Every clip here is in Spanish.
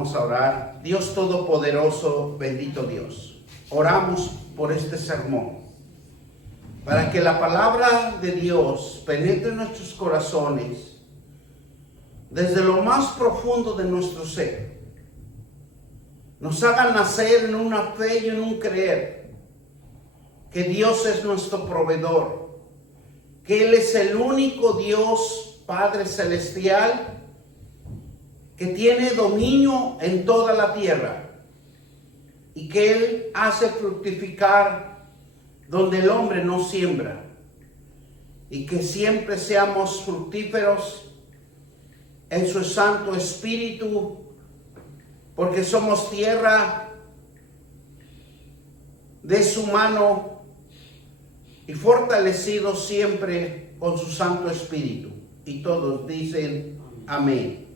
Vamos a orar. Dios Todopoderoso, bendito Dios, oramos por este sermón, para que la palabra de Dios penetre en nuestros corazones desde lo más profundo de nuestro ser, nos haga nacer en una fe y en un creer que Dios es nuestro proveedor, que Él es el único Dios Padre Celestial que tiene dominio en toda la tierra y que Él hace fructificar donde el hombre no siembra, y que siempre seamos fructíferos en su Santo Espíritu, porque somos tierra de su mano y fortalecidos siempre con su Santo Espíritu. Y todos dicen amén.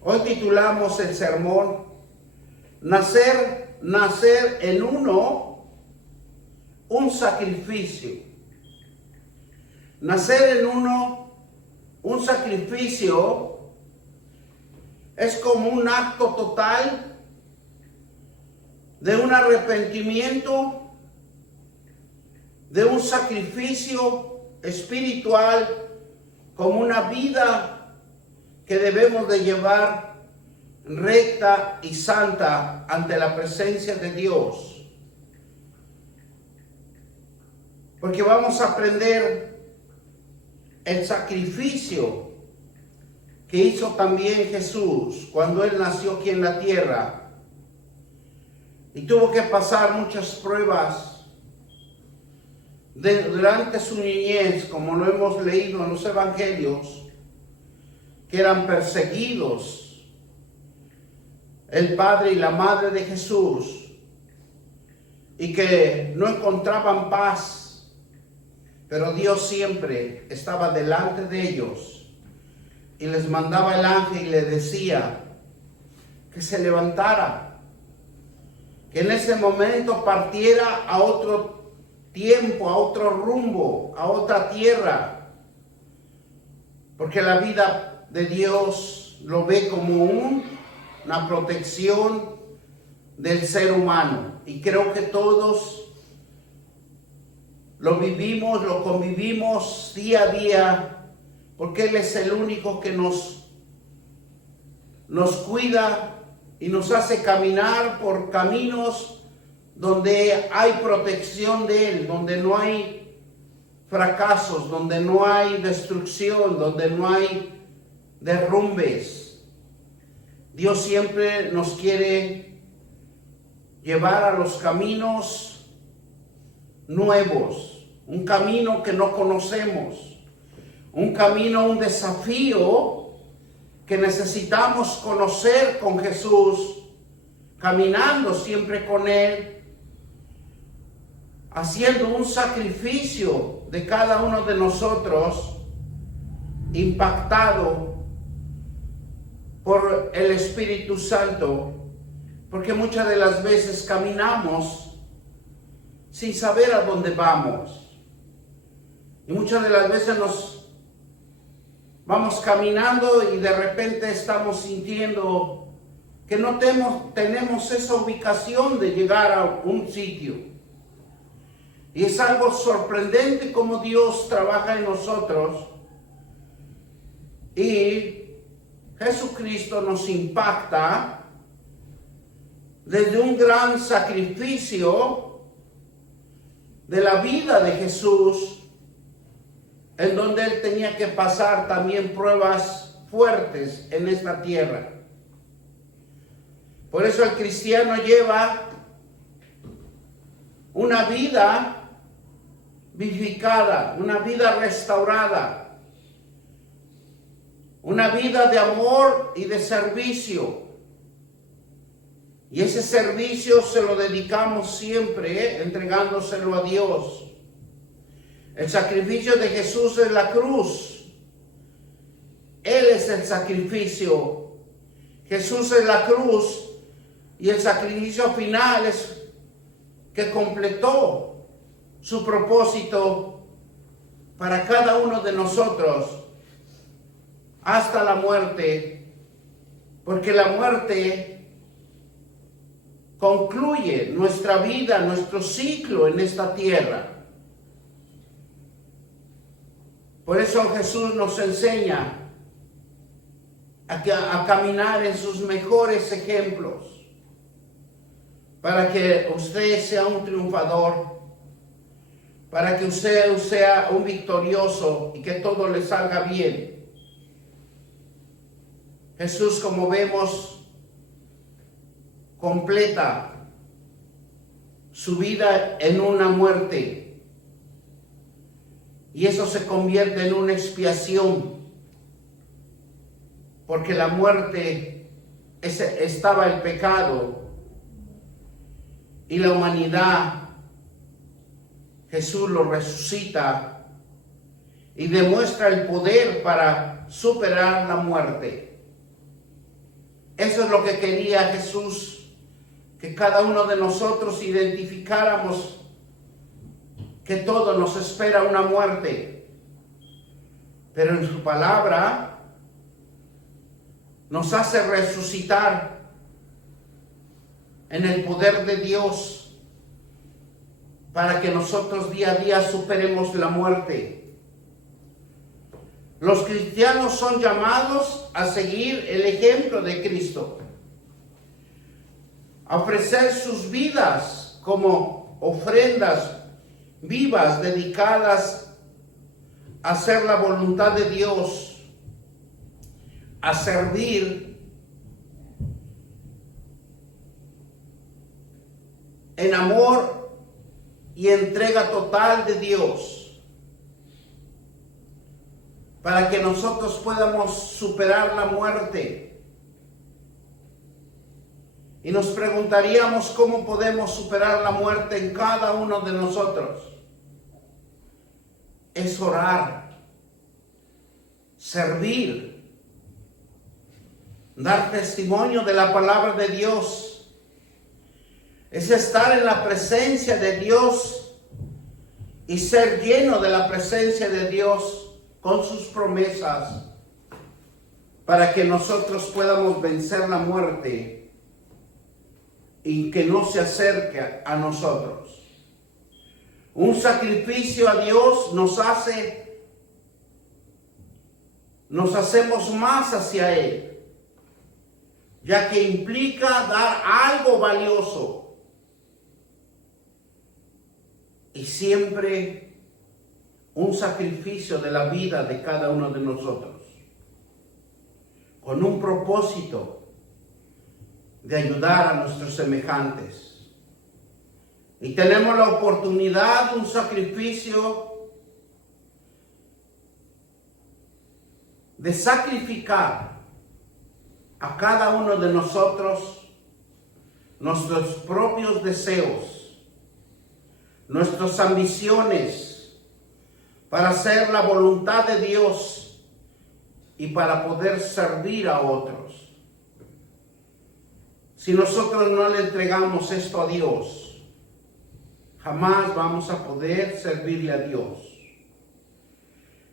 Hoy titulamos el sermón Nacer en uno, un sacrificio. Nacer en uno, un sacrificio, es como un acto total de un arrepentimiento, de un sacrificio espiritual, como una vida que debemos de llevar recta y santa ante la presencia de Dios. Porque vamos a aprender el sacrificio que hizo también Jesús cuando Él nació aquí en la tierra y tuvo que pasar muchas pruebas durante su niñez, como lo hemos leído en los evangelios, que eran perseguidos el padre y la madre de Jesús y que no encontraban paz, pero Dios siempre estaba delante de ellos y les mandaba el ángel y les decía que se levantara, que en ese momento partiera a otro tiempo, a otro rumbo, a otra tierra, porque la vida de Dios lo ve como una protección del ser humano, y creo que todos lo vivimos, lo convivimos día a día, porque Él es el único que nos cuida y nos hace caminar por caminos donde hay protección de Él, donde no hay fracasos, donde no hay destrucción, donde no hay derrumbes. Dios siempre nos quiere llevar a los caminos nuevos, un camino que no conocemos, un camino, un desafío que necesitamos conocer con Jesús, caminando siempre con Él, haciendo un sacrificio de cada uno de nosotros, impactado por el Espíritu Santo, porque muchas de las veces caminamos sin saber a dónde vamos, y muchas de las veces nos vamos caminando y de repente estamos sintiendo que no tenemos esa ubicación de llegar a un sitio, y es algo sorprendente cómo Dios trabaja en nosotros. Y Jesucristo nos impacta desde un gran sacrificio de la vida de Jesús, en donde Él tenía que pasar también pruebas fuertes en esta tierra. Por eso el cristiano lleva una vida vivificada, una vida restaurada, una vida de amor y de servicio. Y ese servicio se lo dedicamos siempre, entregándoselo a Dios. El sacrificio de Jesús es la cruz. Él es el sacrificio. Jesús es la cruz, y el sacrificio final es que completó su propósito para cada uno de nosotros hasta la muerte, Porque la muerte concluye nuestra vida, nuestro ciclo en esta tierra. Por eso Jesús nos enseña a caminar en sus mejores ejemplos, para que usted sea un triunfador, para que usted sea un victorioso y que todo le salga bien. Jesús, como vemos, completa su vida en una muerte. Y eso se convierte en una expiación, porque la muerte estaba el pecado y la humanidad. Jesús lo resucita y demuestra el poder para superar la muerte. Eso es lo que quería Jesús, que cada uno de nosotros identificáramos que todo nos espera una muerte, pero en su palabra nos hace resucitar en el poder de Dios para que nosotros día a día superemos la muerte. Los cristianos son llamados a seguir el ejemplo de Cristo, a ofrecer sus vidas como ofrendas vivas dedicadas a hacer la voluntad de Dios, a servir en amor y entrega total de Dios, para que nosotros podamos superar la muerte. Y nos preguntaríamos cómo podemos superar la muerte en cada uno de nosotros. Es orar, servir, dar testimonio de la palabra de Dios. Es estar en la presencia de Dios y ser lleno de la presencia de Dios con sus promesas, para que nosotros podamos vencer la muerte y que no se acerque a nosotros. Un sacrificio a Dios nos hacemos más hacia Él, ya que implica dar algo valioso. Y siempre un sacrificio de la vida de cada uno de nosotros, con un propósito de ayudar a nuestros semejantes. Y tenemos la oportunidad de un sacrificio, de sacrificar a cada uno de nosotros nuestros propios deseos, nuestras ambiciones, para hacer la voluntad de Dios y para poder servir a otros. Si nosotros no le entregamos esto a Dios, jamás vamos a poder servirle a Dios.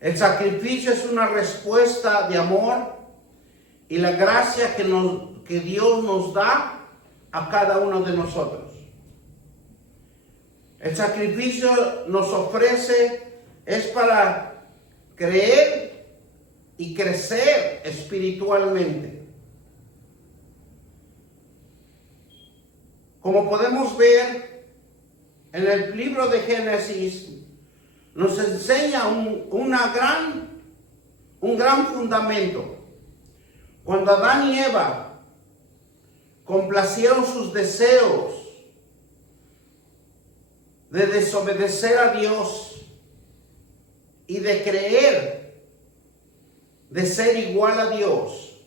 El sacrificio es una respuesta de amor y la gracia que Dios nos da a cada uno de nosotros. El sacrificio nos ofrece es para creer y crecer espiritualmente. Como podemos ver en el libro de Génesis, nos enseña un gran fundamento. Cuando Adán y Eva complacieron sus deseos de desobedecer a Dios y de creer, de ser igual a Dios,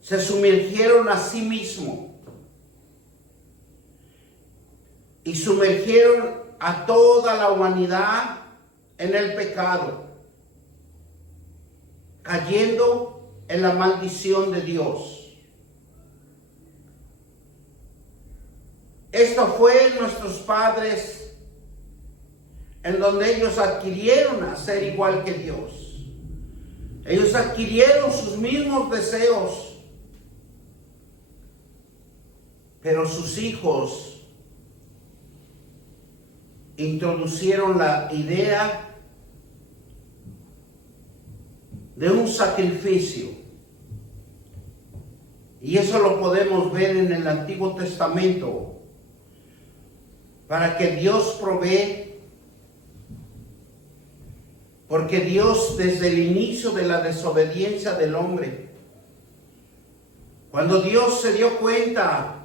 se sumergieron a sí mismos y sumergieron a toda la humanidad en el pecado, cayendo en la maldición de Dios. Esto fue nuestros padres, en donde ellos adquirieron a ser igual que Dios. Ellos adquirieron sus mismos deseos, pero sus hijos introducieron la idea de un sacrificio. Y eso lo podemos ver en el Antiguo Testamento, para que Dios provee. Porque Dios, desde el inicio de la desobediencia del hombre, cuando Dios se dio cuenta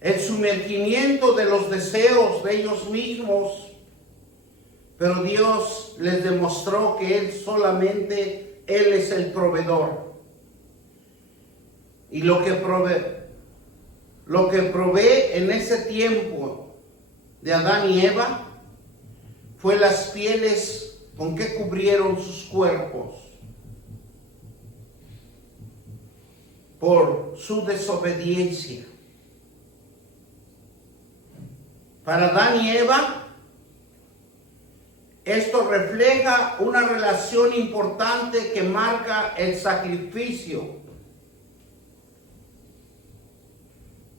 el sumergimiento de los deseos de ellos mismos, pero Dios les demostró que Él es el proveedor. Y lo que provee en ese tiempo de Adán y Eva fue las pieles con que cubrieron sus cuerpos por su desobediencia. Para Adán y Eva, esto refleja una relación importante que marca el sacrificio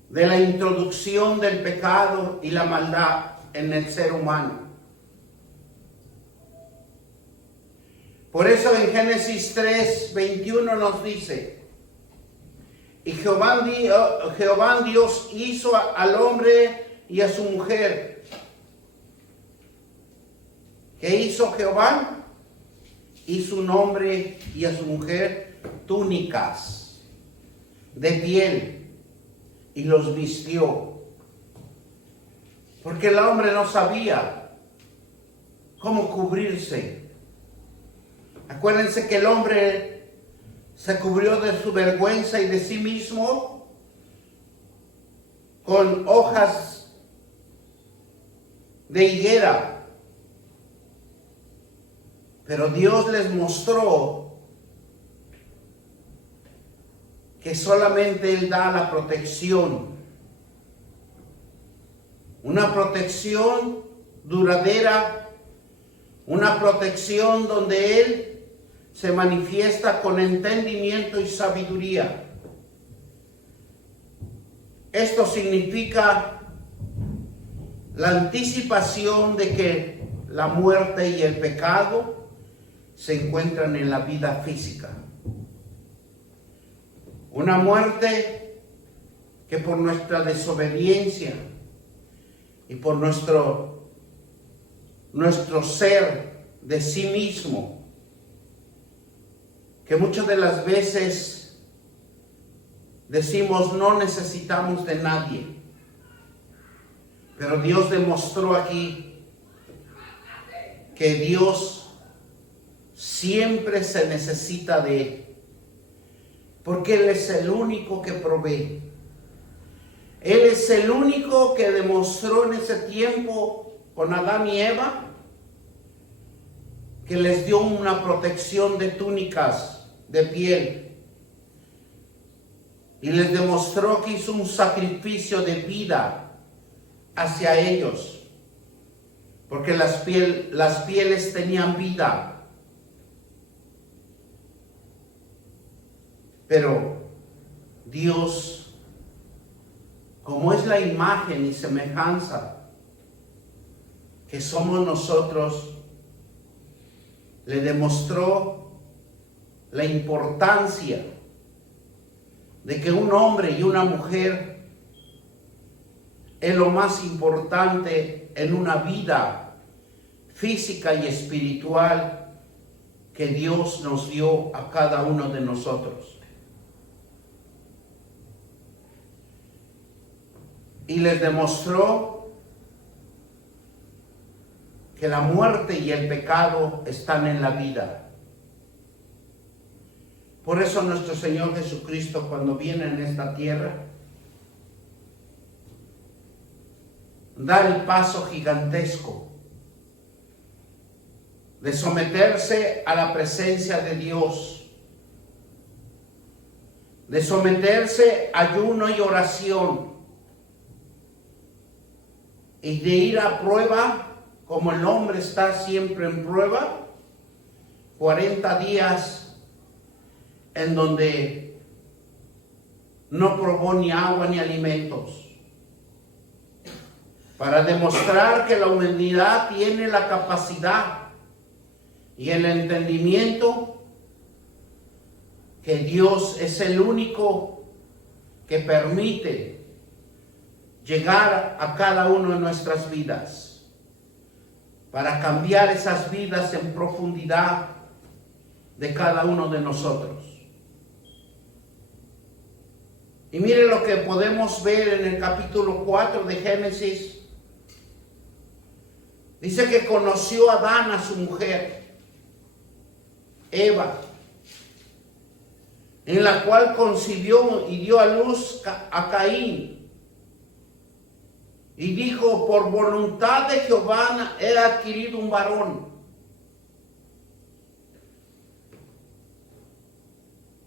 de la introducción del pecado y la maldad en el ser humano. Por eso en Génesis 3:21 nos dice: y Jehová Dios hizo al hombre y a su mujer. ¿Qué hizo Jehová? Hizo un hombre y a su mujer túnicas de piel y los vistió. Porque el hombre no sabía cómo cubrirse. Acuérdense que el hombre se cubrió de su vergüenza y de sí mismo con hojas de higuera. Pero Dios les mostró que solamente Él da la protección. Una protección duradera, una protección donde Él se manifiesta con entendimiento y sabiduría. Esto significa la anticipación de que la muerte y el pecado se encuentran en la vida física. Una muerte que por nuestra desobediencia y por nuestro ser de sí mismo, que muchas de las veces decimos no necesitamos de nadie, pero Dios demostró aquí que Dios siempre se necesita de Él, porque Él es el único que provee. Él es el único que demostró en ese tiempo con Adán y Eva que les dio una protección de túnicas de piel, y les demostró que hizo un sacrificio de vida hacia ellos, porque las pieles tenían vida. Pero Dios, como es la imagen y semejanza que somos nosotros, le demostró la importancia de que un hombre y una mujer es lo más importante en una vida física y espiritual que Dios nos dio a cada uno de nosotros. Y les demostró que la muerte y el pecado están en la vida. Por eso nuestro Señor Jesucristo, cuando viene en esta tierra, da el paso gigantesco de someterse a la presencia de Dios, de someterse a ayuno y oración, y de ir a prueba, como el hombre está siempre en prueba. 40 días en donde no probó ni agua ni alimentos, para demostrar que la humanidad tiene la capacidad y el entendimiento que Dios es el único que permite llegar a cada uno de nuestras vidas, para cambiar esas vidas en profundidad de cada uno de nosotros. Y mire lo que podemos ver en el capítulo 4 de Génesis. Dice que conoció a Adán, a su mujer, Eva, en la cual concibió y dio a luz a Caín. Y dijo, por voluntad de Jehová he adquirido un varón.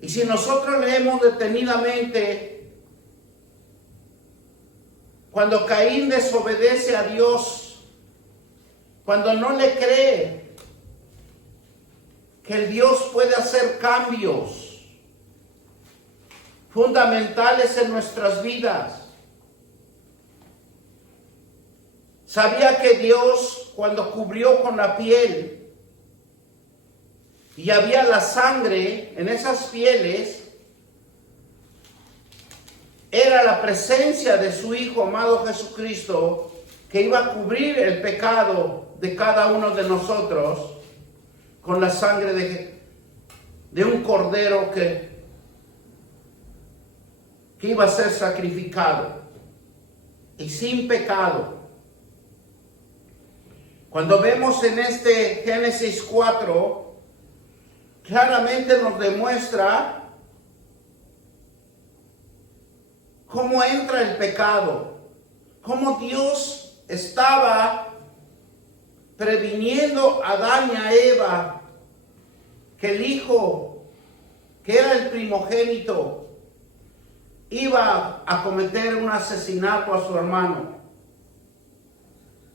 Y si nosotros leemos detenidamente, cuando Caín desobedece a Dios, cuando no le cree que el Dios puede hacer cambios fundamentales en nuestras vidas. Sabía que Dios, cuando cubrió con la piel y había la sangre en esas pieles, era la presencia de su Hijo amado Jesucristo que iba a cubrir el pecado de cada uno de nosotros con la sangre de un cordero que iba a ser sacrificado y sin pecado. Cuando vemos en este Génesis 4, claramente nos demuestra cómo entra el pecado, cómo Dios estaba previniendo a Adán y a Eva que el hijo, que era el primogénito, iba a cometer un asesinato a su hermano.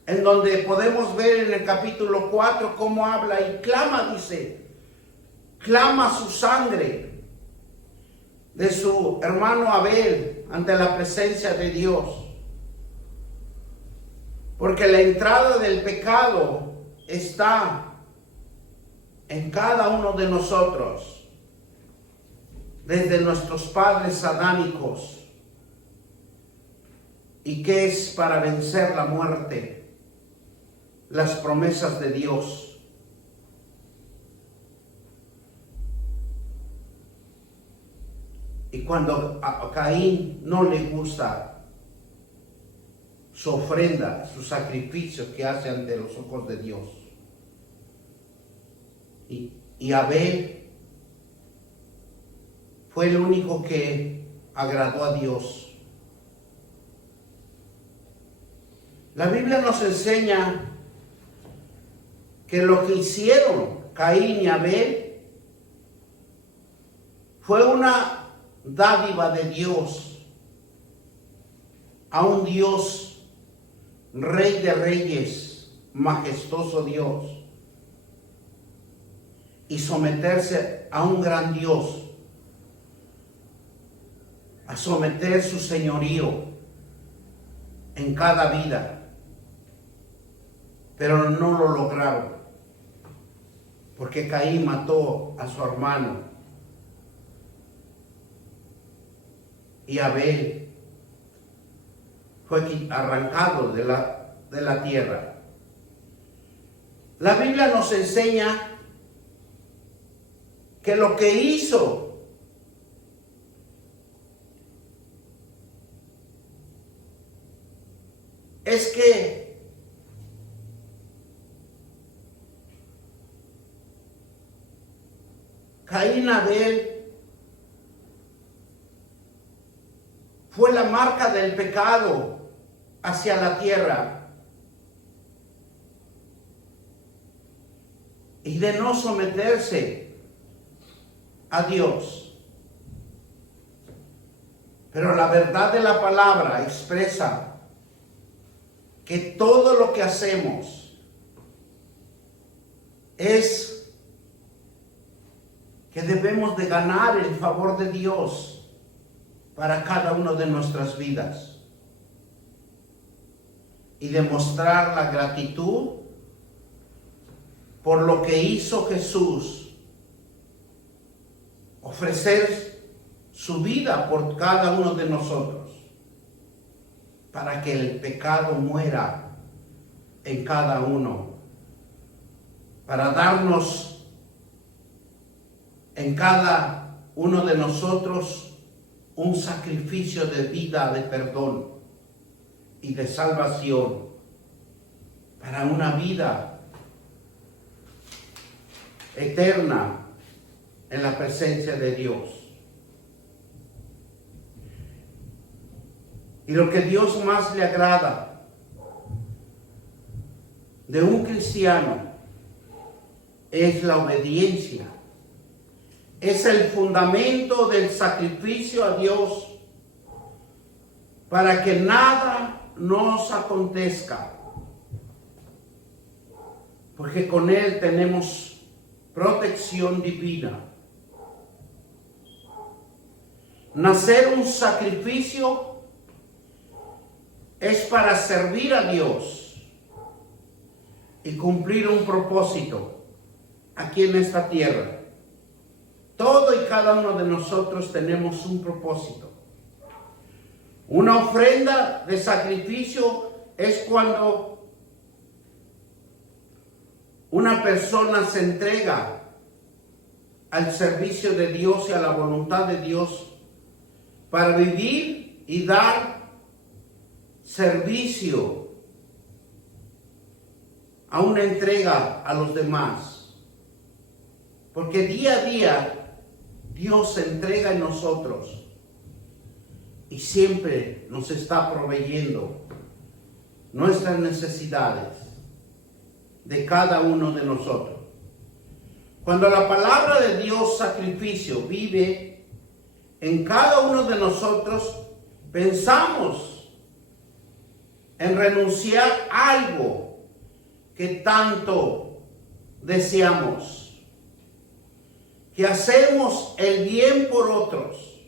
En donde podemos ver en el capítulo 4 cómo habla y clama, dice, clama su sangre de su hermano Abel ante la presencia de Dios. Porque la entrada del pecado está en cada uno de nosotros, desde nuestros padres adánicos. ¿Y qué es para vencer la muerte? Las promesas de Dios. Y cuando a Caín no le gusta su ofrenda, su sacrificio que hace ante los ojos de Dios, y Abel fue el único que agradó a Dios. La Biblia nos enseña que lo que hicieron Caín y Abel fue una dádiva de Dios a un Dios, Rey de Reyes, majestuoso Dios, y someterse a un gran Dios, a someter su señorío en cada vida. Pero no lo lograron, porque Caín mató a su hermano y Abel fue arrancado de la tierra. La Biblia nos enseña que lo que hizo es que Caín y Abel fue la marca del pecado hacia la tierra y de no someterse a Dios. Pero la verdad de la palabra expresa que todo lo que hacemos es que debemos de ganar el favor de Dios para cada una de nuestras vidas y demostrar la gratitud por lo que hizo Jesús, ofrecer su vida por cada uno de nosotros, para que el pecado muera en cada uno, para darnos en cada uno de nosotros un sacrificio de vida, de perdón y de salvación, para una vida eterna en la presencia de Dios. Y lo que Dios más le agrada de un cristiano es la obediencia. Es el fundamento del sacrificio a Dios para que nada nos acontezca. Porque con Él tenemos protección divina. Nacer un sacrificio es para servir a Dios y cumplir un propósito aquí en esta tierra. Todo y cada uno de nosotros tenemos un propósito. Una ofrenda de sacrificio es cuando una persona se entrega al servicio de Dios y a la voluntad de Dios para vivir y dar servicio a una entrega a los demás. Porque día a día Dios se entrega en nosotros y siempre nos está proveyendo nuestras necesidades de cada uno de nosotros. Cuando la palabra de Dios, sacrificio, vive en cada uno de nosotros, pensamos en renunciar a algo que tanto deseamos, que hacemos el bien por otros.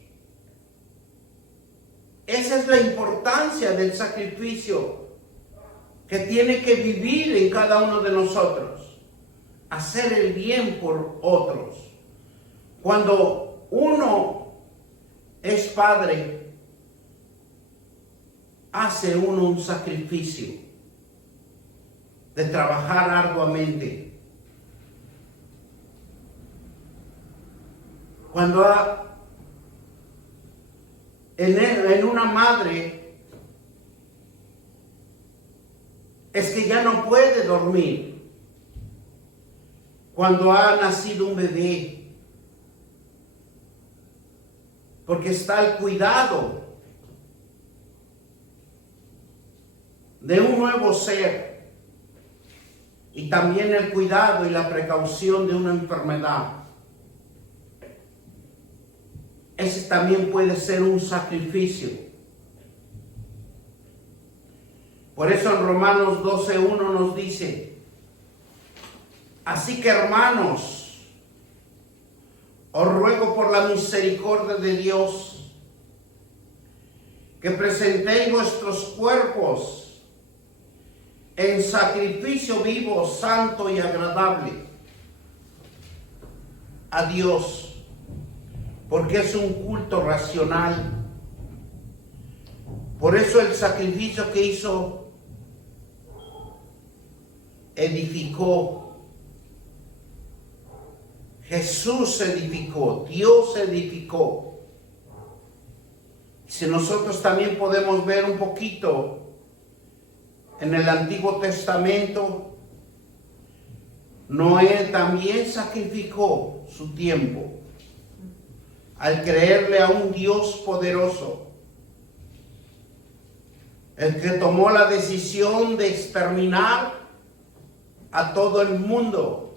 Esa es la importancia del sacrificio que tiene que vivir en cada uno de nosotros. Hacer el bien por otros. Cuando uno es padre, hace uno un sacrificio de trabajar arduamente. Cuando en una madre es que ya no puede dormir. Cuando ha nacido un bebé, porque está al cuidado de un nuevo ser y también el cuidado y la precaución de una enfermedad. Ese también puede ser un sacrificio. Por eso en Romanos 12:1 nos dice: así que, hermanos, os ruego por la misericordia de Dios que presentéis vuestros cuerpos en sacrificio vivo, santo y agradable a Dios, porque es un culto racional. Por eso el sacrificio que hizo edificó. Jesús edificó, Dios edificó. Si nosotros también podemos ver un poquito en el Antiguo Testamento, Noé también sacrificó su tiempo al creerle a un Dios poderoso, el que tomó la decisión de exterminar a todo el mundo.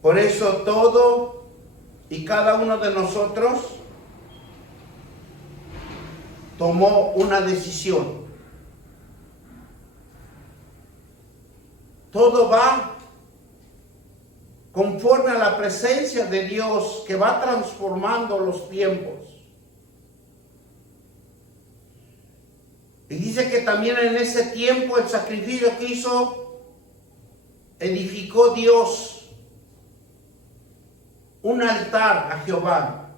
Por eso todo y cada uno de nosotros tomó una decisión. todo va conforme a la presencia de Dios que va transformando los tiempos. Y dice que también en ese tiempo el sacrificio que hizo, edificó Dios un altar a Jehová.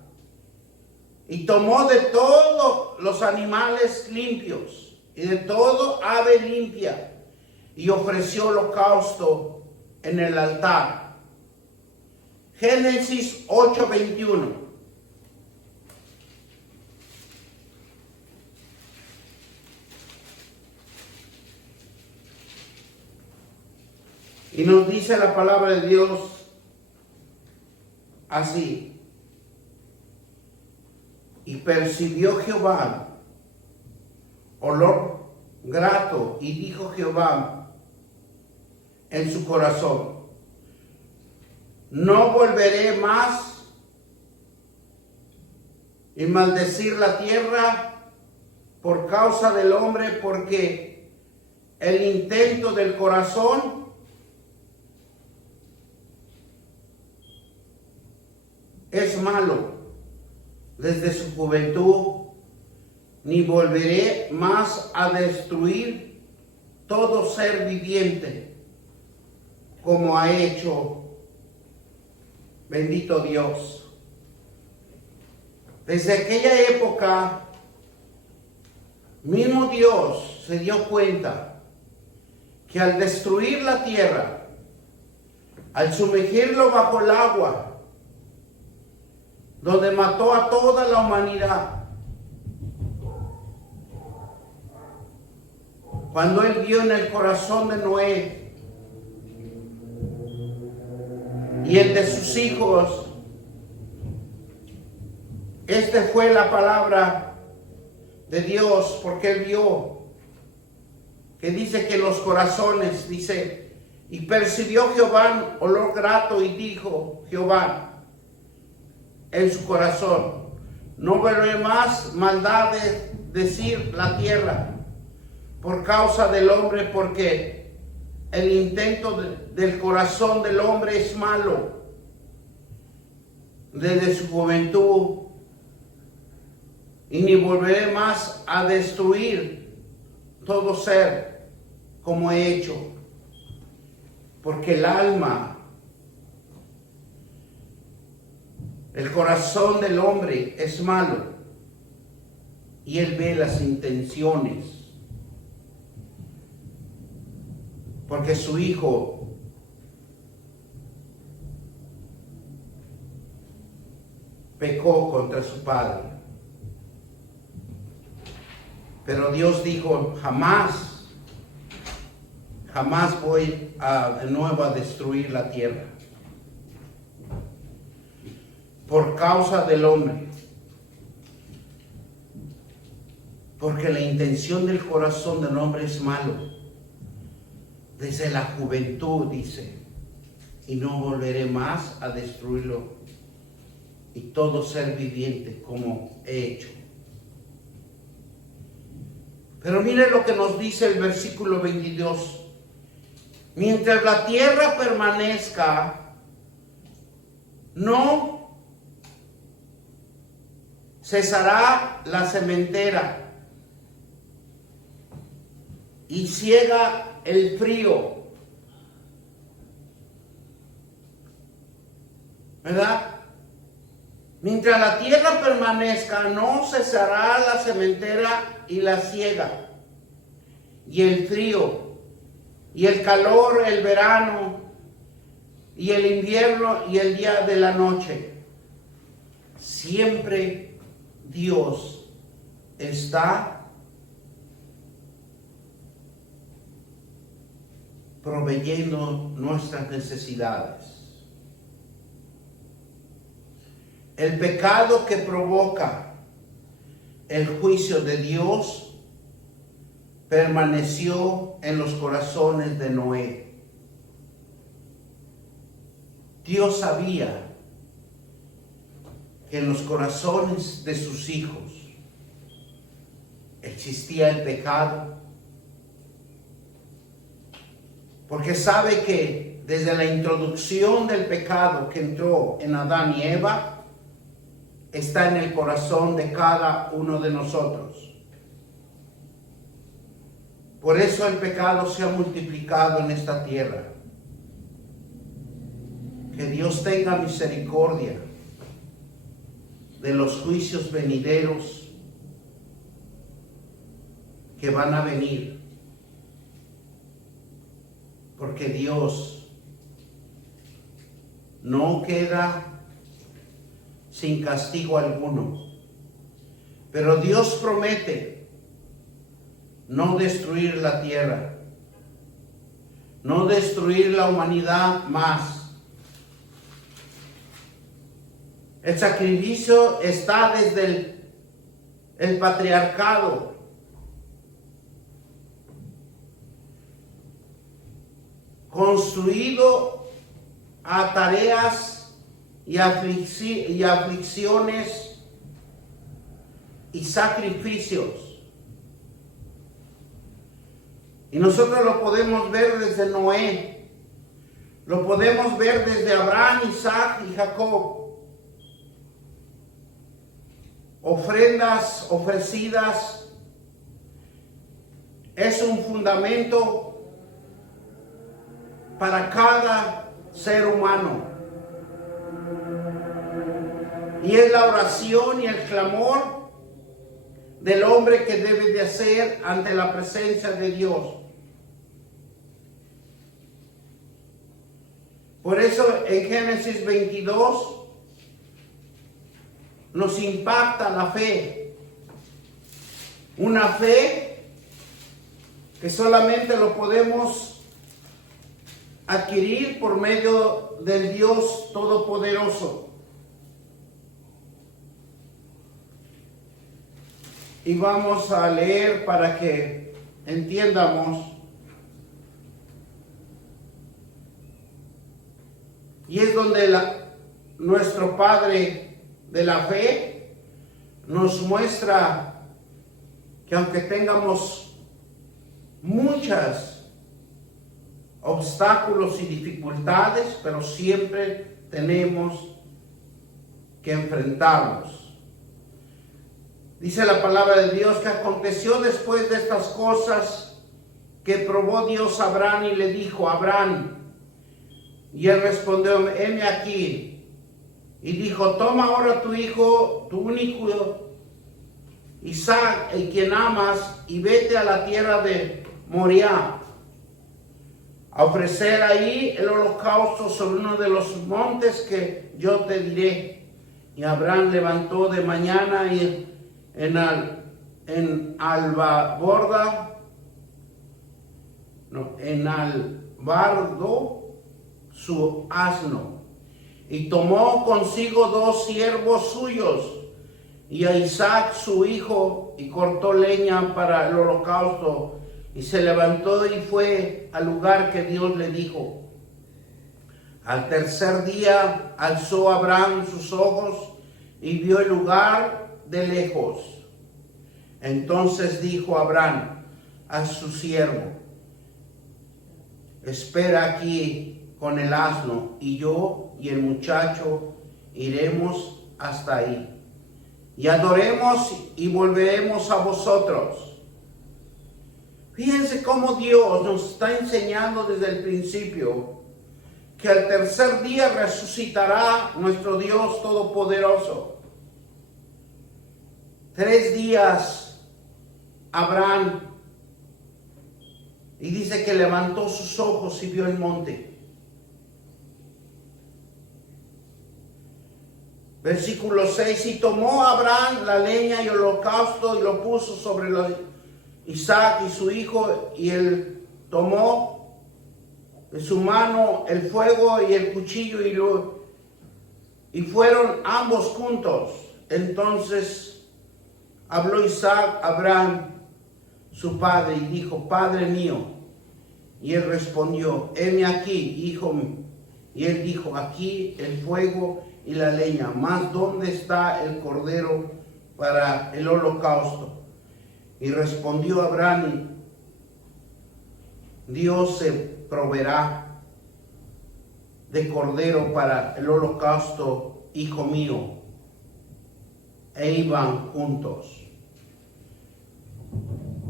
Y tomó de todos los animales limpios y de todo ave limpia y ofreció holocausto en el altar. Génesis 8:21. Y nos dice la palabra de Dios así. Y percibió Jehová olor grato, y dijo Jehová en su corazón: no volveré más y maldecir la tierra por causa del hombre, porque el intento del corazón es malo desde su juventud, ni volveré más a destruir todo ser viviente como ha hecho, bendito Dios. Desde aquella época, mismo Dios se dio cuenta que al destruir la tierra, al sumergirlo bajo el agua, donde mató a toda la humanidad, cuando él vio en el corazón de Noé y el de sus hijos, fue la palabra de Dios, porque él vio que dice que los corazones, dice, y percibió Jehová olor grato, y dijo Jehová en su corazón: no veré más maldad de decir la tierra por causa del hombre, porque el intento del corazón del hombre es malo desde su juventud, y ni volveré más a destruir todo ser como he hecho, porque el alma, el corazón del hombre es malo, y él ve las intenciones, porque su hijo pecó contra su padre. Pero Dios dijo: jamás voy de nuevo a destruir la tierra por causa del hombre, porque la intención del corazón del hombre es malo desde la juventud, dice, y no volveré más a destruirlo y todo ser viviente como he hecho. Pero mire lo que nos dice el versículo 22: mientras la tierra permanezca, no cesará la sementera, y ciega el frío. ¿Verdad? Mientras la tierra permanezca, no cesará la sementera y la siega, y el frío, y el calor, el verano, y el invierno, y el día de la noche. Siempre Dios está proveyendo nuestras necesidades. El pecado que provoca el juicio de Dios permaneció en los corazones de Noé. Dios sabía que en los corazones de sus hijos existía el pecado, Porque sabe que desde la introducción del pecado que entró en Adán y Eva, está en el corazón de cada uno de nosotros. Por eso el pecado se ha multiplicado en esta tierra. Que Dios tenga misericordia de los juicios venideros que van a venir. Porque Dios no queda sin castigo alguno. Pero Dios promete no destruir la tierra, no destruir la humanidad más. El sacrificio está desde el patriarcado. Construido a tareas y aflicciones y sacrificios. Y nosotros lo podemos ver desde Noé, lo podemos ver desde Abraham, Isaac y Jacob. Ofrendas ofrecidas es un fundamento para cada ser humano. Y es la oración y el clamor del hombre que debe de hacer ante la presencia de Dios. Por eso en Génesis 22 nos impacta la fe. Una fe que solamente lo podemos adquirir por medio del Dios Todopoderoso. Y vamos a leer para que entiendamos. Y es donde nuestro Padre de la fe nos muestra que aunque tengamos muchos obstáculos y dificultades, pero siempre tenemos que enfrentarlos. Dice la palabra de Dios que aconteció después de estas cosas que probó Dios a Abraham y le dijo: Abraham. Y él respondió: heme aquí. Y dijo: toma ahora tu hijo, tu único Isaac, el quien amas, y vete a la tierra de Moriah, a ofrecer ahí el holocausto sobre uno de los montes que yo te diré. Y Abraham levantó de mañana y en albardo su asno, y tomó consigo 2 siervos suyos y a Isaac su hijo, y cortó leña para el holocausto, y se levantó y fue al lugar que Dios le dijo. Al tercer día alzó Abraham sus ojos y vio el lugar de lejos. Entonces dijo Abraham a su siervo: espera aquí con el asno, y yo y el muchacho iremos hasta ahí, y adoremos y volveremos a vosotros. Fíjense cómo Dios nos está enseñando desde el principio que al tercer día resucitará nuestro Dios Todopoderoso. 3 días Abraham, y dice que levantó sus ojos y vio el monte. Versículo 6: y tomó Abraham la leña y el holocausto y lo puso sobre Isaac y su hijo, y él tomó de su mano el fuego y el cuchillo y fueron ambos juntos. Entonces habló Isaac a Abraham su padre y dijo: Padre mío. Y él respondió: heme aquí, hijo mío. Y él dijo: aquí el fuego y la leña, mas ¿dónde está el cordero para el holocausto? Y respondió Abraham: Dios se proveerá de cordero para el holocausto, hijo mío. E iban juntos.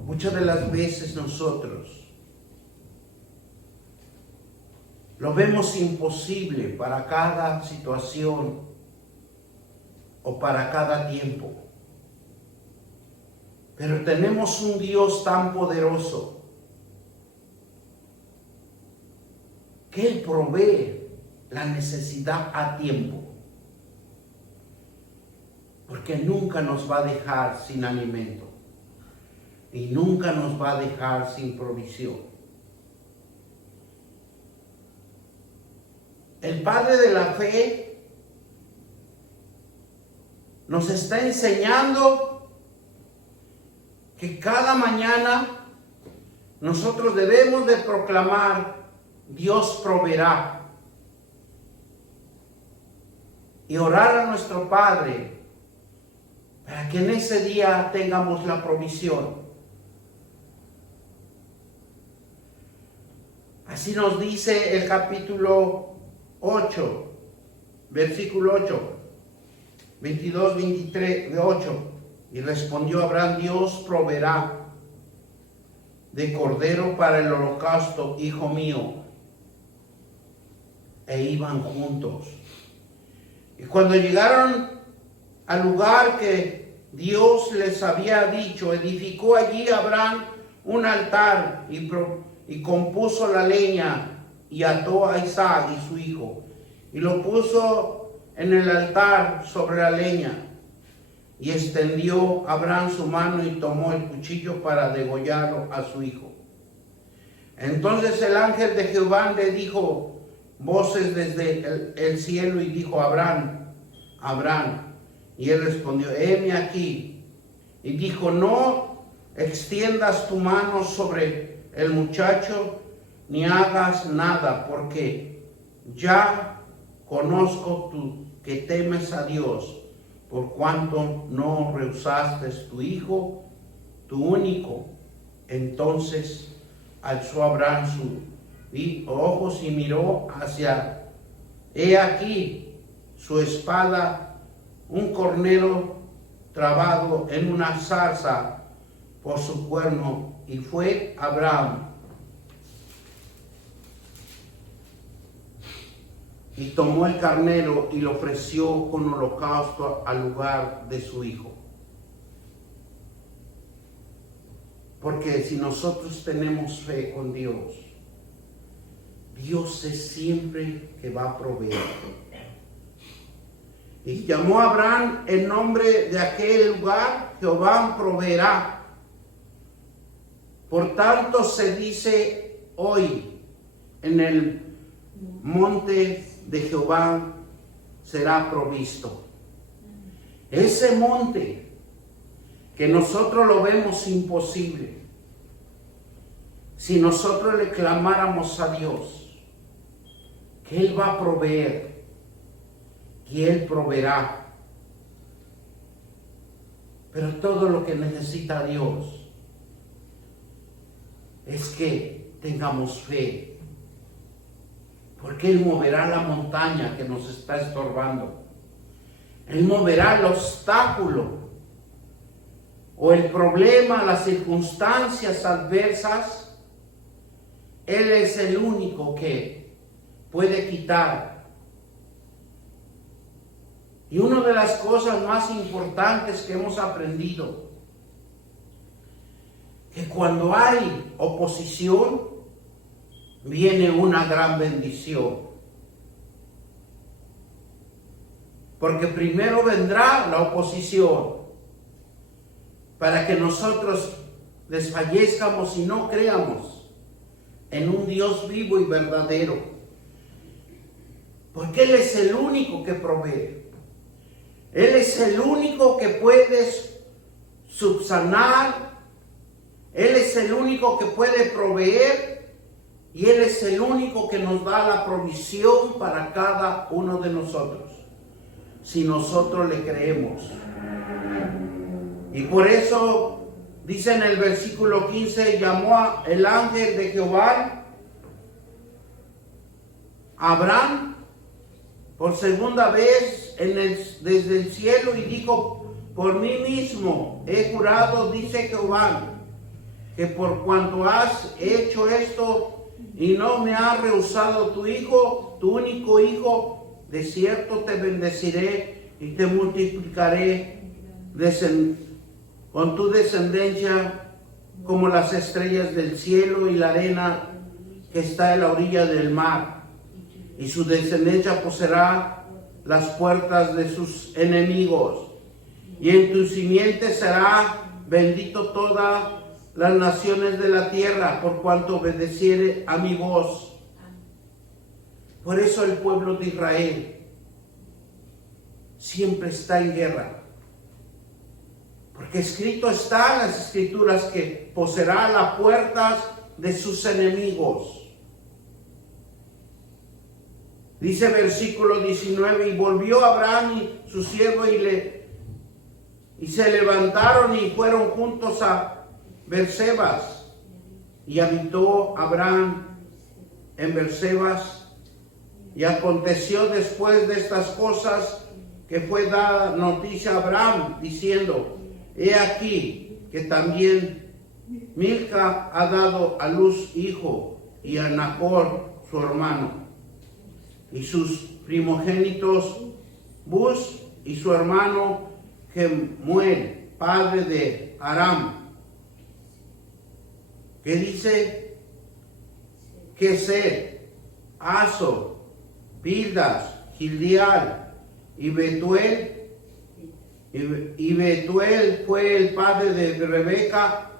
Muchas de las veces nosotros lo vemos imposible para cada situación o para cada tiempo. Pero tenemos un Dios tan poderoso que Él provee la necesidad a tiempo. Porque nunca nos va a dejar sin alimento. Y nunca nos va a dejar sin provisión. El Padre de la fe nos está enseñando que cada mañana nosotros debemos de proclamar: Dios proveerá. Y orar a nuestro Padre para que en ese día tengamos la provisión. Así nos dice el capítulo 8, versículo 8, 22, 23, 8. Y respondió Abraham: Dios proveerá de cordero para el holocausto, hijo mío. E iban juntos. Y cuando llegaron al lugar que Dios les había dicho, edificó allí Abraham un altar y compuso la leña y ató a Isaac y su hijo y lo puso en el altar sobre la leña. Y extendió Abraham su mano y tomó el cuchillo para degollarlo a su hijo. Entonces el ángel de Jehová le dijo voces desde el cielo y dijo: Abraham, Abraham. Y él respondió: heme aquí. Y dijo: no extiendas tu mano sobre el muchacho, ni hagas nada, porque ya conozco tú que temes a Dios, por cuanto no rehusaste tu hijo, tu único. Entonces alzó Abraham sus ojos y miró hacia, he aquí su espada, un cornero trabado en una zarza por su cuerno. Y fue Abraham y tomó el carnero y lo ofreció con holocausto al lugar de su hijo. Porque si nosotros tenemos fe con Dios, Dios es siempre que va a proveer. Y llamó a Abraham el nombre de aquel lugar: Jehová proveerá. Por tanto se dice hoy: en el monte de Jehová será provisto. Ese monte que nosotros lo vemos imposible, si nosotros le clamáramos a Dios, que Él va a proveer, que Él proveerá. Pero todo lo que necesita Dios es que tengamos fe, porque Él moverá la montaña que nos está estorbando. Él moverá el obstáculo o el problema, las circunstancias adversas. Él es el único que puede quitar. Y una de las cosas más importantes que hemos aprendido, que cuando hay oposición, viene una gran bendición. Porque primero vendrá la oposición, para que nosotros desfallezcamos y no creamos en un Dios vivo y verdadero. Porque Él es el único que provee. Él es el único que puede subsanar. Él es el único que puede proveer. Y Él es el único que nos da la provisión para cada uno de nosotros, si nosotros le creemos. Y por eso dice en el versículo 15: llamó el ángel de Jehová a Abraham por segunda vez desde el cielo y dijo: por mí mismo he jurado, dice Jehová, que por cuanto has hecho esto y no me has rehusado tu hijo, tu único hijo, de cierto te bendeciré y te multiplicaré con tu descendencia como las estrellas del cielo y la arena que está en la orilla del mar. Y su descendencia poseerá las puertas de sus enemigos. Y en tu simiente será bendito todas las naciones de la tierra, por cuanto obedeciere a mi voz. Por eso el pueblo de Israel siempre está en guerra. Porque escrito está en las escrituras que poseerá las puertas de sus enemigos. Dice versículo 19: y volvió Abraham y su siervo y se levantaron y fueron juntos a Bersebas. Y habitó Abraham en Bersebas. Y aconteció después de estas cosas que fue dada noticia a Abraham, diciendo: he aquí que también Milca ha dado a luz hijo, y a Nacor su hermano, y sus primogénitos Bus y su hermano Gemuel, padre de Aram, que dice Geser, Aso, Pildas, Gildial y Betuel. Y Betuel fue el padre de Rebeca.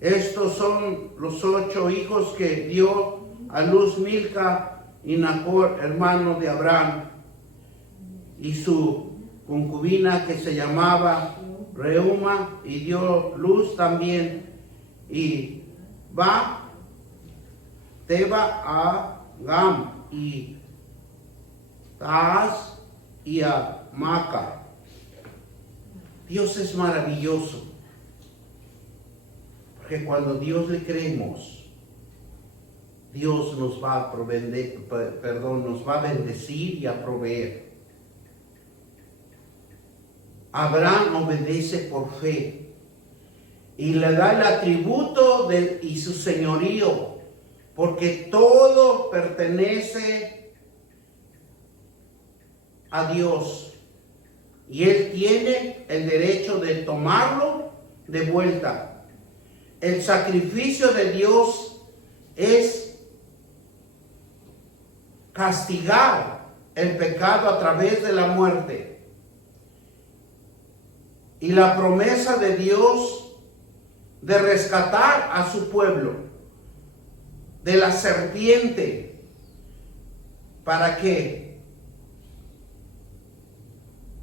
Estos son los 8 hijos que dio a luz Milca y Nacor, hermano de Abraham, y su concubina que se llamaba Reuma, y dio luz también y Teba a Gam y Taas y a Maca. Dios es maravilloso, porque cuando Dios le creemos, Dios nos va a nos va a bendecir y a proveer. Abraham obedece por fe y le da el atributo y su señorío, porque todo pertenece a Dios y él tiene el derecho de tomarlo de vuelta. El sacrificio de Dios es castigar el pecado a través de la muerte. Y la promesa de Dios de rescatar a su pueblo de la serpiente, para que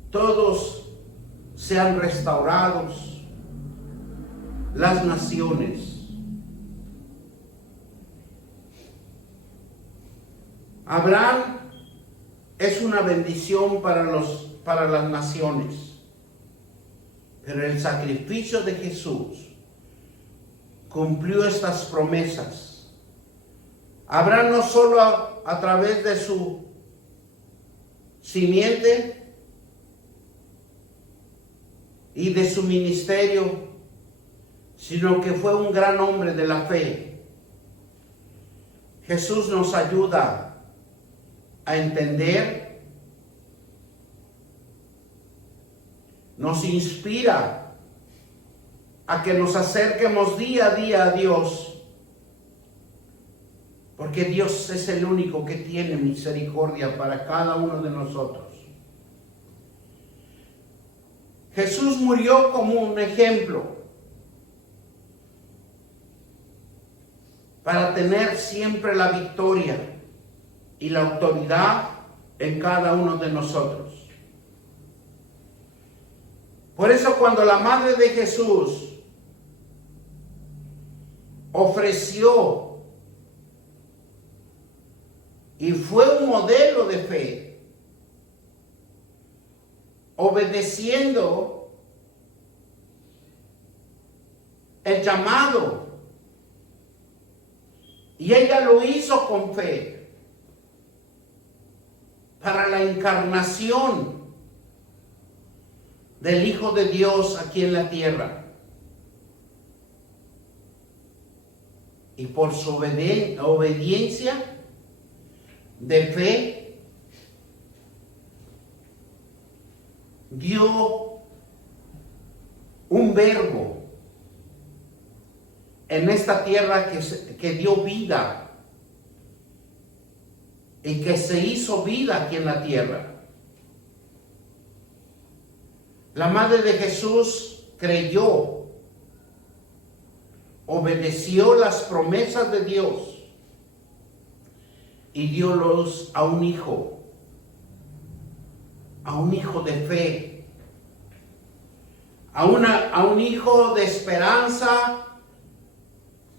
todos sean restaurados, las naciones. Abraham es una bendición para las naciones, pero el sacrificio de Jesús cumplió estas promesas. Abraham no solo a través de su simiente y de su ministerio, sino que fue un gran hombre de la fe. Jesús nos ayuda a entender, nos inspira a que nos acerquemos día a día a Dios, porque Dios es el único que tiene misericordia para cada uno de nosotros. Jesús murió como un ejemplo para tener siempre la victoria y la autoridad en cada uno de nosotros. Por eso cuando la madre de Jesús ofreció y fue un modelo de fe, obedeciendo el llamado, y ella lo hizo con fe, para la encarnación del Hijo de Dios aquí en la tierra. Y por su obediencia de fe, dio un verbo en esta tierra que dio vida y que se hizo vida aquí en la tierra. La madre de Jesús creyó, obedeció las promesas de Dios y dio luz a un hijo de fe, a un hijo de esperanza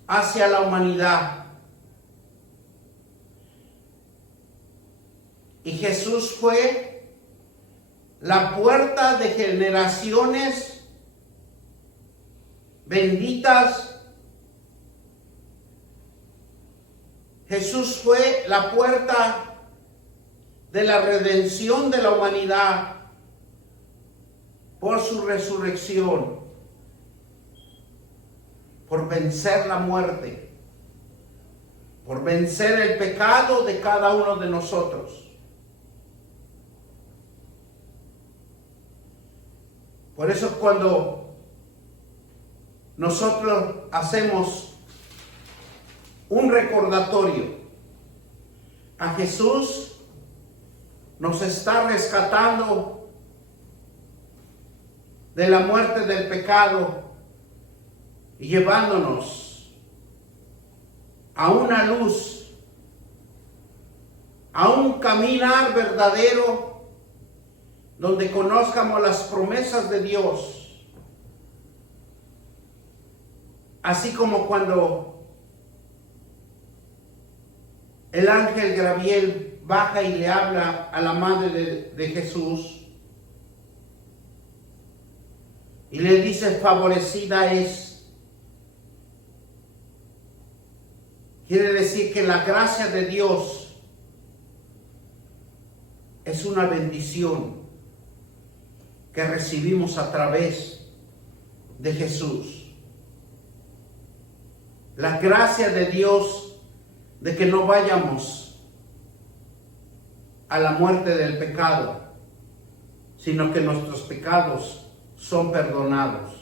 hacia la humanidad. Y Jesús fue la puerta de generaciones benditas. Jesús fue la puerta de la redención de la humanidad por su resurrección, por vencer la muerte, por vencer el pecado de cada uno de nosotros. Por eso cuando nosotros hacemos un recordatorio a Jesús, nos está rescatando de la muerte del pecado y llevándonos a una luz, a un caminar verdadero donde conozcamos las promesas de Dios. Así como cuando el ángel Gabriel baja y le habla a la madre de Jesús y le dice: favorecida es. Quiere decir que la gracia de Dios es una bendición que recibimos a través de Jesús. La gracia de Dios de que no vayamos a la muerte del pecado, sino que nuestros pecados son perdonados.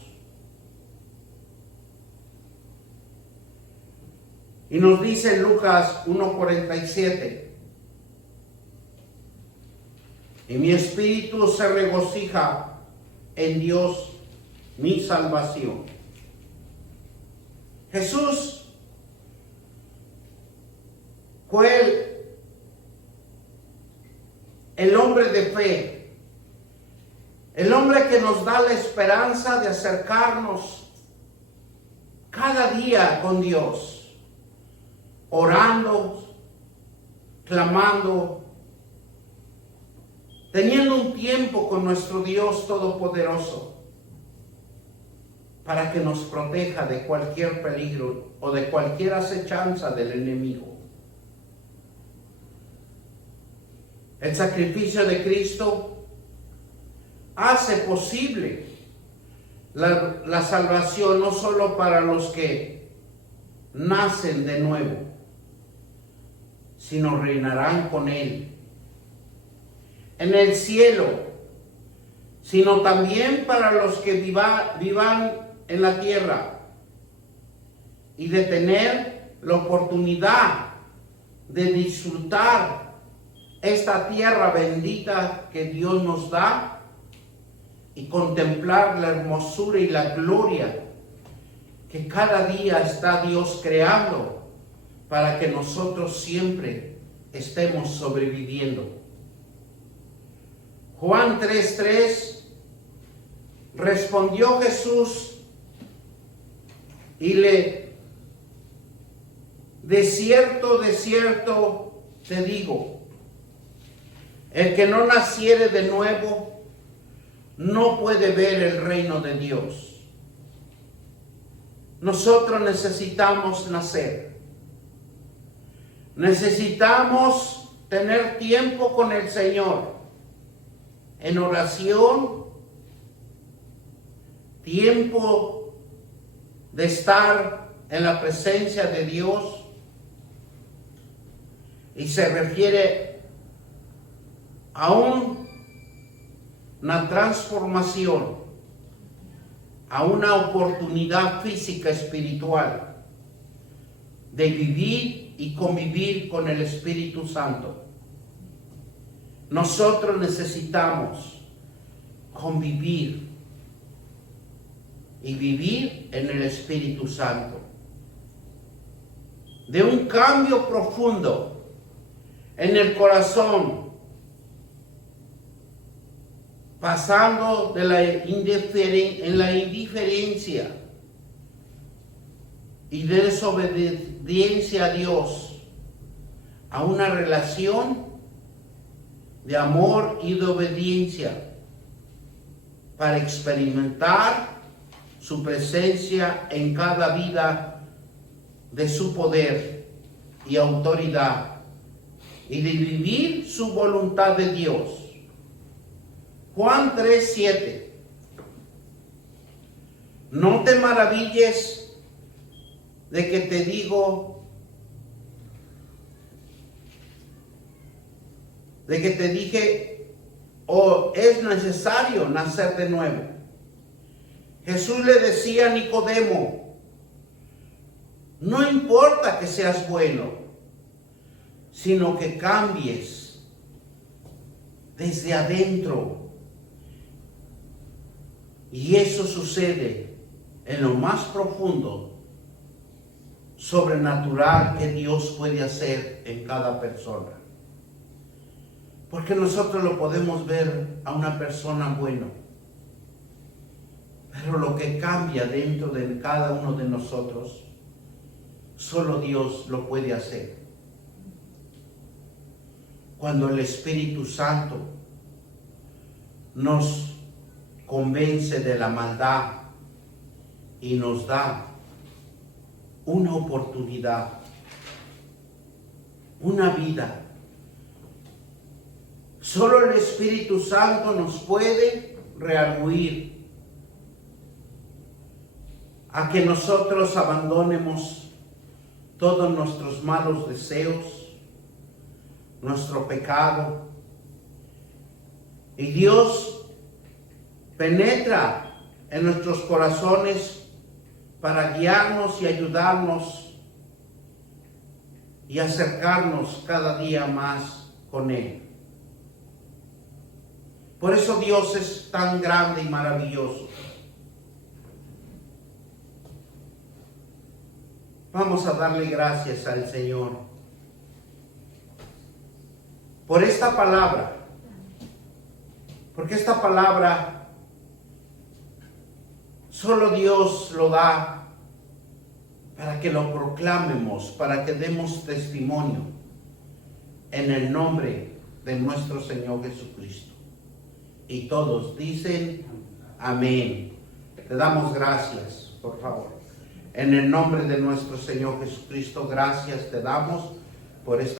Y nos dice en Lucas 1:47: y mi espíritu se regocija en Dios, mi salvación. Jesús fue el hombre de fe, el hombre que nos da la esperanza de acercarnos cada día con Dios, orando, clamando, teniendo un tiempo con nuestro Dios Todopoderoso para que nos proteja de cualquier peligro o de cualquier acechanza del enemigo. El sacrificio de Cristo hace posible la salvación no solo para los que nacen de nuevo, sino reinarán con Él en el cielo, sino también para los que vivan en la tierra y de tener la oportunidad de disfrutar esta tierra bendita que Dios nos da y contemplar la hermosura y la gloria que cada día está Dios creando para que nosotros siempre estemos sobreviviendo. Juan 3:3, respondió Jesús y de cierto te digo, el que no naciere de nuevo no puede ver el reino de Dios. Nosotros necesitamos nacer. Necesitamos tener tiempo con el Señor, en oración, tiempo de estar en la presencia de Dios, y se refiere a una transformación, a una oportunidad física espiritual de vivir y convivir con el Espíritu Santo. Nosotros necesitamos convivir y vivir en el Espíritu Santo, de un cambio profundo en el corazón, pasando de la indiferencia y de desobediencia a Dios a una relación de amor y de obediencia para experimentar su presencia en cada vida de su poder y autoridad y de vivir su voluntad de Dios. Juan 3:7. No te maravilles de que te dije, es necesario nacer de nuevo. Jesús le decía a Nicodemo, no importa que seas bueno, sino que cambies desde adentro. Y eso sucede en lo más profundo, sobrenatural que Dios puede hacer en cada persona. Porque nosotros lo podemos ver a una persona buena, pero lo que cambia dentro de cada uno de nosotros, solo Dios lo puede hacer. Cuando el Espíritu Santo nos convence de la maldad y nos da una oportunidad, una vida. Solo el Espíritu Santo nos puede rearguir a que nosotros abandonemos todos nuestros malos deseos, nuestro pecado. Y Dios penetra en nuestros corazones para guiarnos y ayudarnos y acercarnos cada día más con Él. Por eso Dios es tan grande y maravilloso. Vamos a darle gracias al Señor por esta palabra, porque esta palabra solo Dios lo da para que lo proclamemos, para que demos testimonio en el nombre de nuestro Señor Jesucristo. Y todos dicen amén. Te damos gracias, por favor. En el nombre de nuestro Señor Jesucristo, gracias te damos por esta